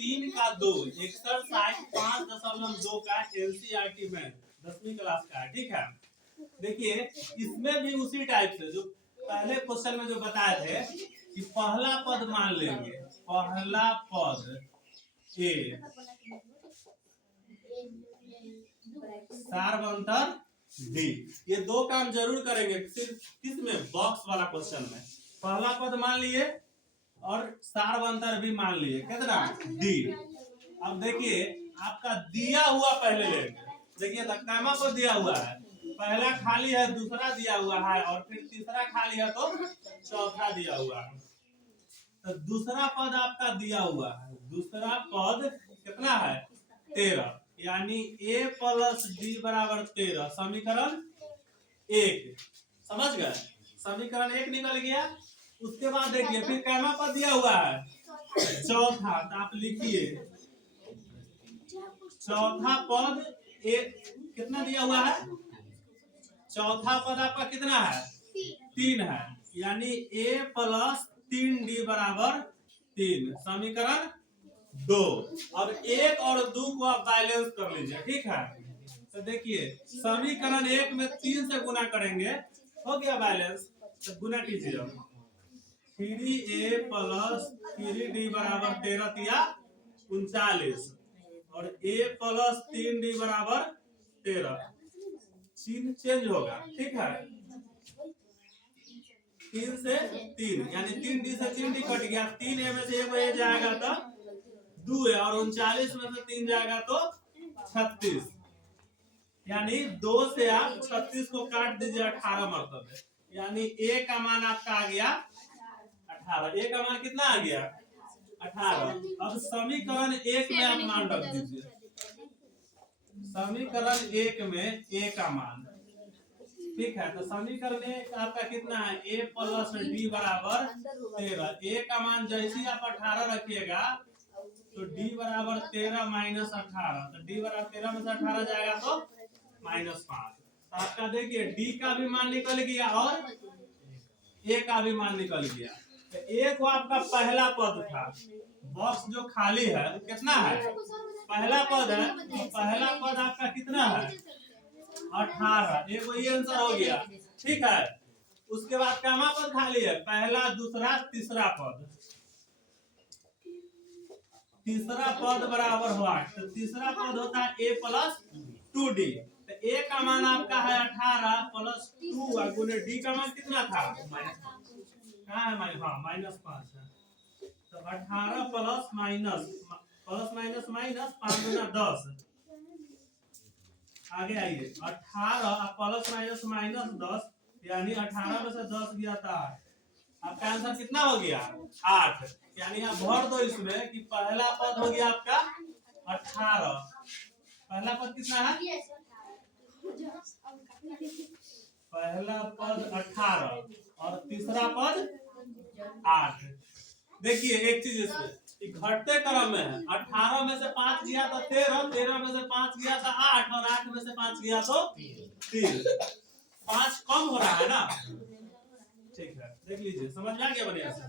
3 का 2 61 5.2 का एनसीईआरटी में 10वीं क्लास का है। ठीक है, देखिए इसमें भी उसी टाइप से जो पहले क्वेश्चन में जो बताए थे कि पहला पद मान लेंगे, पहला पद ए सार्वंतर डी, ये दो काम जरूर करेंगे सिर्फ किसमें, बॉक्स वाला क्वेश्चन में। पहला पद मान लिए और सार्वंतर भी मान लिए, कितना डी। अब देखिए आपका दिया हुआ पहले लेंगे, देखिए तकनामा को दिया हुआ है, पहला खाली है, दूसरा दिया हुआ है और फिर तीसरा खाली है तो चौथा दिया हुआ है। तो दूसरा पद आपका दिया हुआ है, दूसरा पद कितना है 13, यानी a प्लस डी बराबर 13, समीकरण 1। समझ गए, समीकरण 1 निकल गया। उसके बाद देखिए फिर कैमा पद दिया हुआ है चौथा, तो आप लिखिए चौथा पद ए कितना दिया हुआ है, चौथा पद आपका कितना है 3 है, यानी a प्लस 3d बराबर 3, समीकरण 2। अब 1 और 2 को आप बैलेंस कर लीजिए। ठीक है, तो देखिए समीकरण 1 में 3 से गुना करेंगे, हो गया बैलेंस, तो गुना कीजिए 3a प्लस 3d बराबर 13 या 39 और a प्लस 3d बराबर 13, चिन्ह चेंज होगा। ठीक है, 3 से 3 यानी 3d से 3d कट गया, 3a में से 1 a जाएगा तो 2 है और 39 में से 3 जाएगा तो 36, यानी 2 से आप 36 को काट दीजिए 18 मरतबे, यानी a का मान आपका आ गया 18। a का मान कितना आ गया 18। अब समीकरण 1 में आप मान रख दीजिए, समीकरण 1 में a का मान। ठीक है, तो समीकरण 1 आपका कितना है a प्लस डी बराबर 13, a का मान जैसे आप 18 रखिएगा तो d बराबर 13 माइनस 18, तो d बराबर 13 में से 18 जाएगा तो -5। तो आपका देखिए d का भी मान निकल गया और a का भी मान निकल गया। तो a को आपका पहला पद था, बॉक्स जो खाली है कितना है, पहला पद है, तो पहला पद आपका कितना है 18, एक ये आंसर हो गया। ठीक है, उसके बाद कामा पद खाली है, पहला दूसरा तीसरा पद, तीसरा पद बराबर हुआ, तो तीसरा पद होता है a प्लस 2d, तो a का मान आपका है 18 प्लस 2 गुने d का मान कितना था कहाँ है -5 है, तो 18 प्लस माइनस 5 गुना 10, आगे आइए 18 प्लस माइनस 10, यानी 18 में से 10 गया था 8, आपका आंसर कितना हो गया 8, यानी आप भर दो इसमें कि पहला पद हो गया आपका 18, पहला पद कितना है, पहला पद 18 और तीसरा पद 8। देखिए एक चीज इसमें घटते क्रम में है, 18 में से 5 गया तो 13, 13 में से 5 गया तो 8 और 8 में से 5 गया तो 3, 5 कम हो रहा है ना। ठीक है, देख लीजिए, समझ में आ गया बढ़िया से।